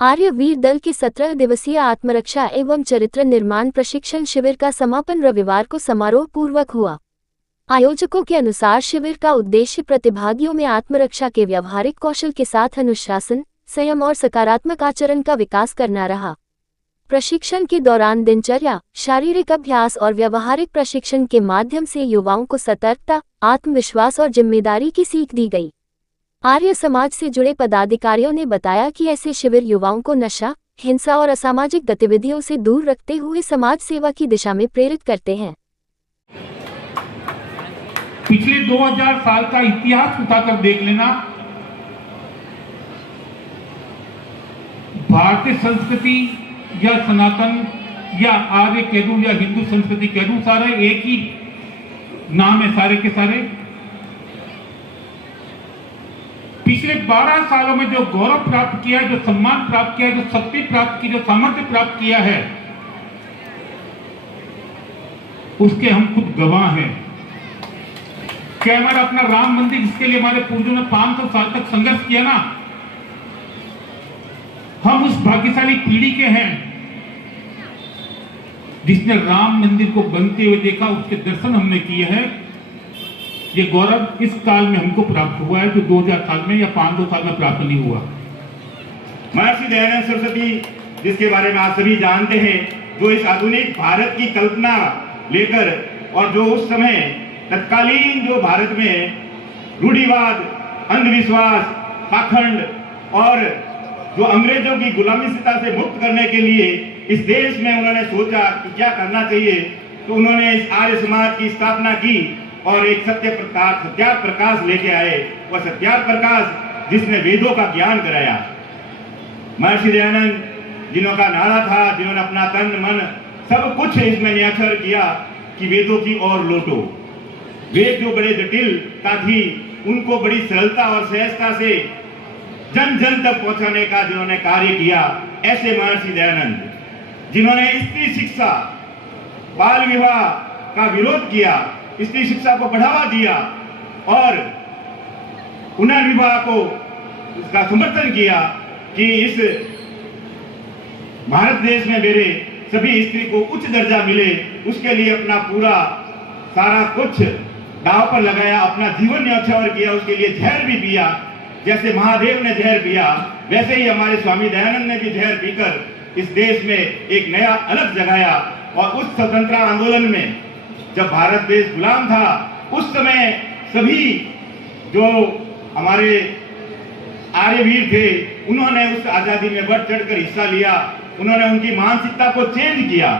आर्यवीर दल के 17 दिवसीय आत्मरक्षा एवं चरित्र निर्माण प्रशिक्षण शिविर का समापन रविवार को समारोह पूर्वक हुआ। आयोजकों के अनुसार शिविर का उद्देश्य प्रतिभागियों में आत्मरक्षा के व्यावहारिक कौशल के साथ अनुशासन, संयम और सकारात्मक आचरण का विकास करना रहा। प्रशिक्षण के दौरान दिनचर्या, शारीरिक अभ्यास और व्यावहारिक प्रशिक्षण के माध्यम से युवाओं को सतर्कता, आत्मविश्वास और जिम्मेदारी की सीख दी गई। आर्य समाज से जुड़े पदाधिकारियों ने बताया कि ऐसे शिविर युवाओं को नशा, हिंसा और असामाजिक गतिविधियों से दूर रखते हुए समाज सेवा की दिशा में प्रेरित करते हैं। पिछले 2000 साल का इतिहास उठाकर देख लेना, भारतीय संस्कृति या सनातन या आर्य कह दूं या हिंदू संस्कृति कह दूं, सारे एक ही नाम है सारे के सारे। पिछले 12 सालों में जो गौरव प्राप्त किया है, जो सम्मान प्राप्त किया है, जो शक्ति प्राप्त की, जो सामर्थ्य प्राप्त किया है, उसके हम खुद गवाह हैं। क्या हमारा अपना राम मंदिर, जिसके लिए हमारे पूर्वजों ने 500 साल तक संघर्ष किया ना, हम उस भाग्यशाली पीढ़ी के हैं जिसने राम मंदिर को बनते हुए देखा, उसके दर्शन हमने किए हैं। ये गौरव इस काल में हमको प्राप्त हुआ है, जो 2000 साल में या 500 साल में प्राप्त नहीं हुआ। महर्षि दयानंद सरस्वती, जिसके बारे में आप सभी जानते हैं, जो इस आधुनिक भारत की कल्पना लेकर और जो उस समय तत्कालीन जो भारत में रूढ़िवाद, अंधविश्वास, पाखंड और जो अंग्रेजों की गुलामीता से मुक्त करने के लिए इस देश में उन्होंने सोचा कि क्या करना चाहिए, तो उन्होंने इस आर्य समाज की स्थापना की और एक सत्यार्थ प्रकाश लेके आए। वह सत्यार्थ प्रकाश जिसने वेदों का ज्ञान कराया। महर्षि दयानंद, जिन्होंने नारा था, जिन्होंने अपना तन मन सब कुछ इसमें न्याचर किया कि वेदों की ओर लौटो। वेद जो बड़े जटिलता थी, उनको बड़ी सरलता और सहजता से जन जन तक पहुंचाने का जिन्होंने कार्य किया, ऐसे महर्षि दयानंद, जिन्होंने स्त्री शिक्षा, बाल विवाह का विरोध किया, स्त्री शिक्षा को बढ़ावा दिया और पुनर्विवाह को उसका समर्थन किया कि इस भारत देश में मेरे सभी स्त्री को उच्च दर्जा मिले, उसके लिए अपना पूरा सारा कुछ दांव पर लगाया, अपना जीवन न्यौछावर किया, उसके लिए जहर भी पिया। जैसे महादेव ने जहर पिया, वैसे ही हमारे स्वामी दयानंद ने भी जहर पीकर इस देश में एक नया अलग जगाया। और उस स्वतंत्रता आंदोलन में जब भारत देश गुलाम था, उस समय सभी जो हमारे आर्यवीर थे, उन्होंने उस आजादी में बढ़ चढ़कर हिस्सा लिया। उन्होंने उनकी मानसिकता को चेंज किया।